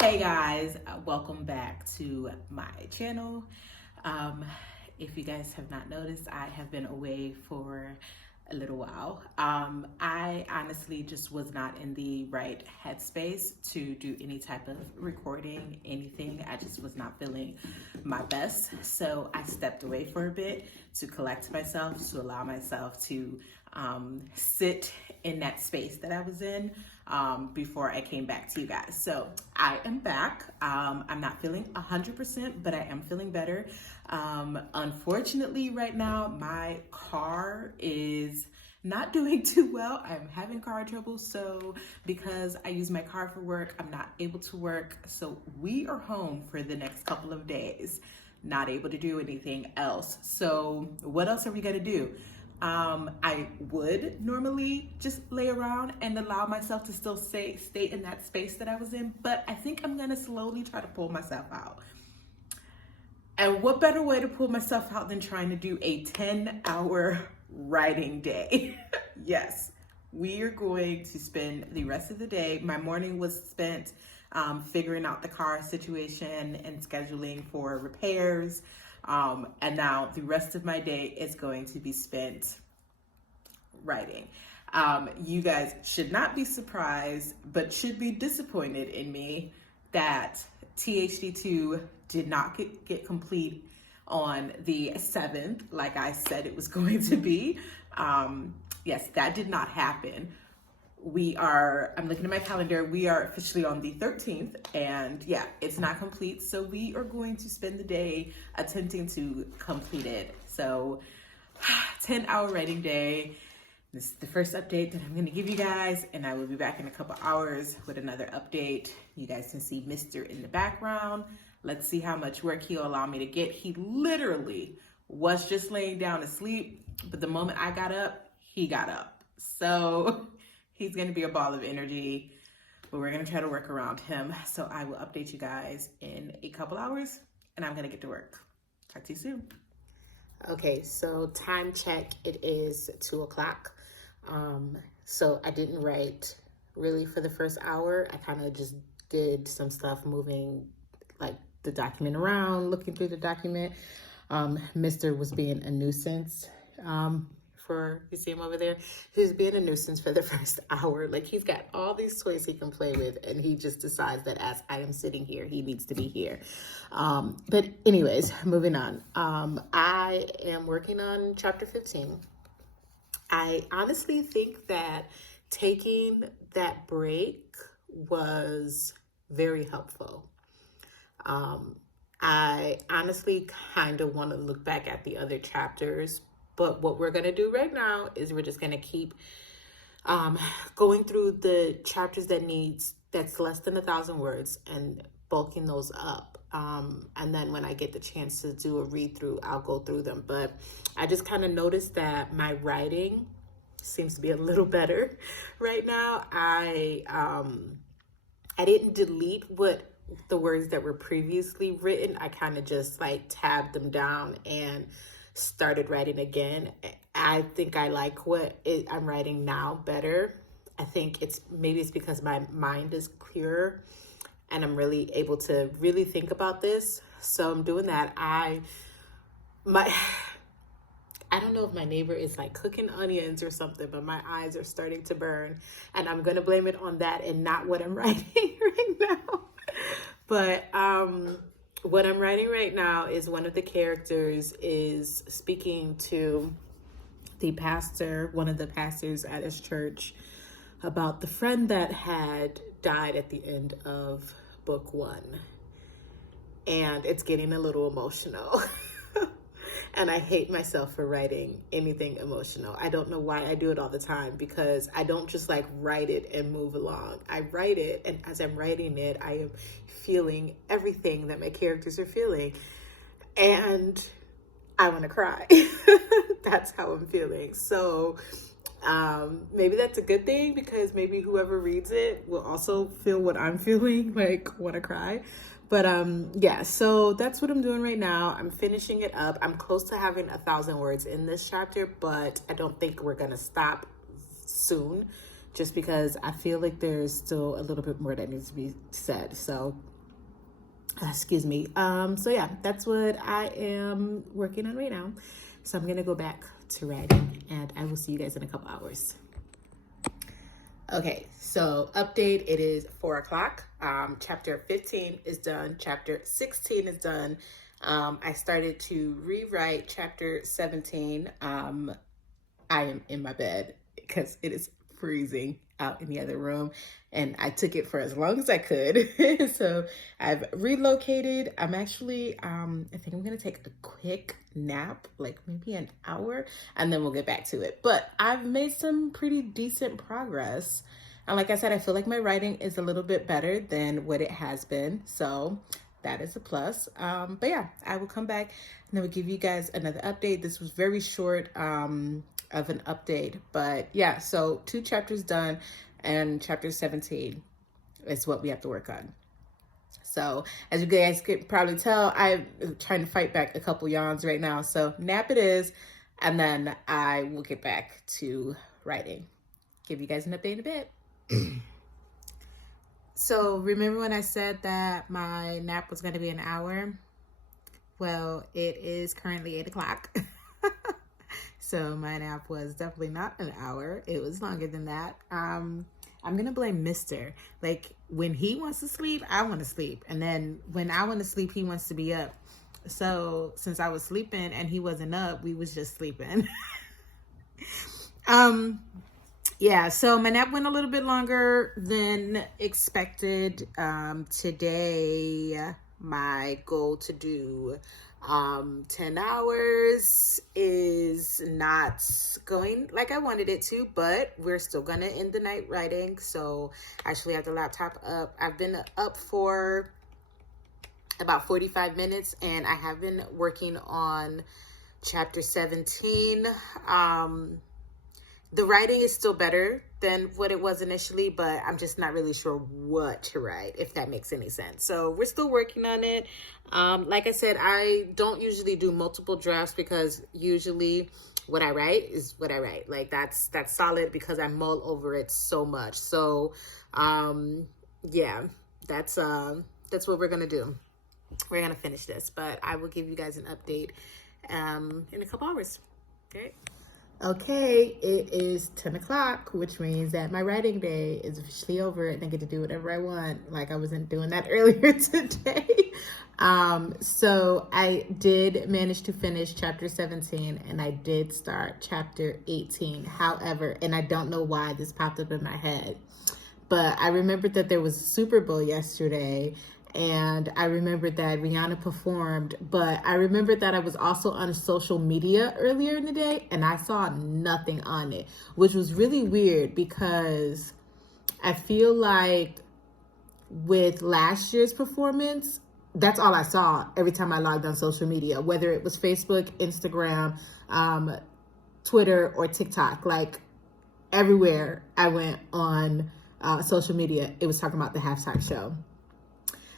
Hey guys, welcome back to my channel. If you guys have not noticed, I have been away for a little while. I honestly just was not in the right headspace to do any type of recording, anything. I just was not feeling my best. So I stepped away for a bit to collect myself, to allow myself to sit in that space that I was in before I came back to you guys. So I am back. I'm not feeling 100%, but I am feeling better. Unfortunately, right now, my car is not doing too well. I'm having car trouble. So because I use my car for work, I'm not able to work. So we are home for the next couple of days, not able to do anything else. So what else are we gonna do? I would normally just lay around and allow myself to still stay in that space that I was in, but I think I'm gonna slowly try to pull myself out. And what better way to pull myself out than trying to do a 10-hour writing day? Yes, we are going to spend the rest of the day. My morning was spent figuring out the car situation and scheduling for repairs. And now the rest of my day is going to be spent writing. You guys should not be surprised, but should be disappointed in me that THD2 did not get complete on the 7th, like I said it was going to be. Yes, that did not happen. I'm looking at my calendar, we are officially on the 13th, and yeah, it's not complete. So we are going to spend the day attempting to complete it. So 10-hour writing day. This is the first update that I'm going to give you guys, and I will be back in a couple hours with another update. You guys can see Mr. in the background. Let's see how much work he'll allow me to get. He literally was just laying down asleep, but the moment I got up, he got up. So he's going to be a ball of energy, but we're going to try to work around him. So I will update you guys in a couple hours, and I'm going to get to work. Talk to you soon. Okay, so time check, it is 2 o'clock. So I didn't write really for the first hour. I kind of just did some stuff, moving like the document around, looking through the document. Mr. was being a nuisance. You see him over there? He's being a nuisance for the first hour. Like, he's got all these toys he can play with, and he just decides that as I am sitting here, he needs to be here. But anyways, moving on. I am working on chapter 15. I honestly think that taking that break was very helpful. I honestly kind of want to look back at the other chapters, but what we're going to do right now is we're just going to keep going through the chapters that's less than 1,000 words and bulking those up. And then when I get the chance to do a read through, I'll go through them. But I just kind of noticed that my writing seems to be a little better right now. I didn't delete the words that were previously written. I kind of just like tabbed them down and started writing again. I think I like I'm writing now better. I think it's because my mind is clearer and I'm really able to really think about this. So I'm doing that. I don't know if my neighbor is like cooking onions or something, but my eyes are starting to burn, and I'm going to blame it on that and not what I'm writing right now. But what I'm writing right now is one of the characters is speaking to one of the pastors at his church, about the friend that had died at the end of book 1. And it's getting a little emotional. And I hate myself for writing anything emotional. I don't know why I do it all the time, because I don't just like write it and move along. I write it, and as I'm writing it, I am feeling everything that my characters are feeling. And I want to cry. That's how I'm feeling. So maybe that's a good thing, because maybe whoever reads it will also feel what I'm feeling, like want to cry. But yeah, so that's what I'm doing right now. I'm finishing it up. I'm close to having 1,000 words in this chapter, but I don't think we're gonna stop soon, just because I feel like there's still a little bit more that needs to be said. So Excuse me. So yeah, that's what I am working on right now. So I'm gonna go back to writing, and I will see you guys in a couple hours. Okay, so update, it is 4 o'clock. Chapter 15 is done. Chapter 16 is done. I started to rewrite chapter 17. I am in my bed because it is freezing out in the other room, and I took it for as long as I could. So I've relocated. I'm actually, I think I'm gonna take a quick nap, like maybe an hour, and then we'll get back to it. But I've made some pretty decent progress. And like I said, I feel like my writing is a little bit better than what it has been. So that is a plus. But yeah, I will come back and then we'll give you guys another update. This was very short of an update, but yeah, so 2 chapters done, and chapter 17 is what we have to work on. So as you guys could probably tell, I'm trying to fight back a couple yawns right now. So nap it is, and then I will get back to writing. Give you guys an update in a bit. So remember when I said that my nap was going to be an hour? Well, it is currently 8 o'clock. So my nap was definitely not an hour. It was longer than that. I'm going to blame Mister. Like, when he wants to sleep, I want to sleep. And then when I want to sleep, he wants to be up. So since I was sleeping and he wasn't up, we was just sleeping. Yeah, so my nap went a little bit longer than expected. Today, my goal to do 10 hours is not going like I wanted it to, but we're still gonna end the night writing. So I actually have the laptop up. I've been up for about 45 minutes, and I have been working on chapter 17. The writing is still better than what it was initially, but I'm just not really sure what to write, if that makes any sense. So we're still working on it. Like I said, I don't usually do multiple drafts because usually what I write is what I write. Like that's solid because I mull over it so much. So yeah, that's what we're gonna do. We're gonna finish this, but I will give you guys an update in a couple hours. Okay, it is 10 o'clock, which means that my writing day is officially over and I get to do whatever I want. Like I wasn't doing that earlier today. So I did manage to finish chapter 17 and I did start chapter 18. However, and I don't know why this popped up in my head, but I remembered that there was a Super Bowl yesterday, and I remembered that Rihanna performed, but I remembered that I was also on social media earlier in the day and I saw nothing on it, which was really weird because I feel like with last year's performance, that's all I saw every time I logged on social media, whether it was Facebook, Instagram, Twitter, or TikTok. Like everywhere I went on social media, it was talking about the halftime show.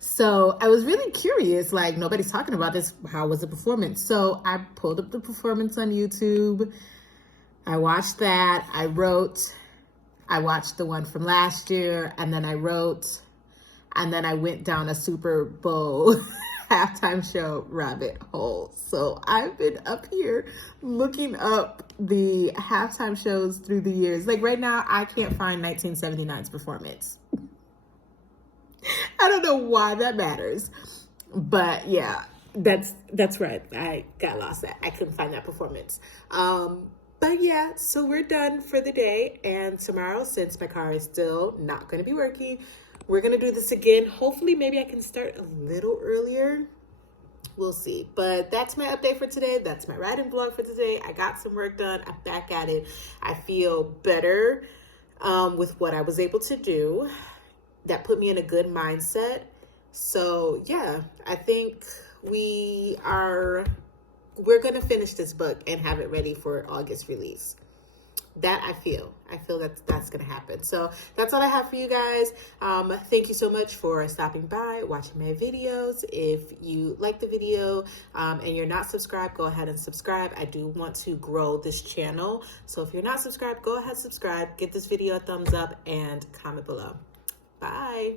So I was really curious, like nobody's talking about this. How was the performance? So I pulled up the performance on YouTube. I watched that. I watched the one from last year, and then I went down a Super Bowl halftime show rabbit hole. So I've been up here looking up the halftime shows through the years. Like right now, I can't find 1979's performance. I don't know why that matters, but yeah, that's right. I got lost at. I couldn't find that performance. But yeah, so we're done for the day. And tomorrow, since my car is still not going to be working, we're going to do this again. Hopefully, maybe I can start a little earlier. We'll see. But that's my update for today. That's my writing vlog for today. I got some work done. I'm back at it. I feel better with what I was able to do. That put me in a good mindset. So yeah, I think we're going to finish this book and have it ready for August release. That I feel that's going to happen. So that's all I have for you guys. Thank you so much for stopping by, watching my videos. If you like the video and you're not subscribed, go ahead and subscribe. I do want to grow this channel. So if you're not subscribed, go ahead, subscribe, give this video a thumbs up, and comment below. Bye.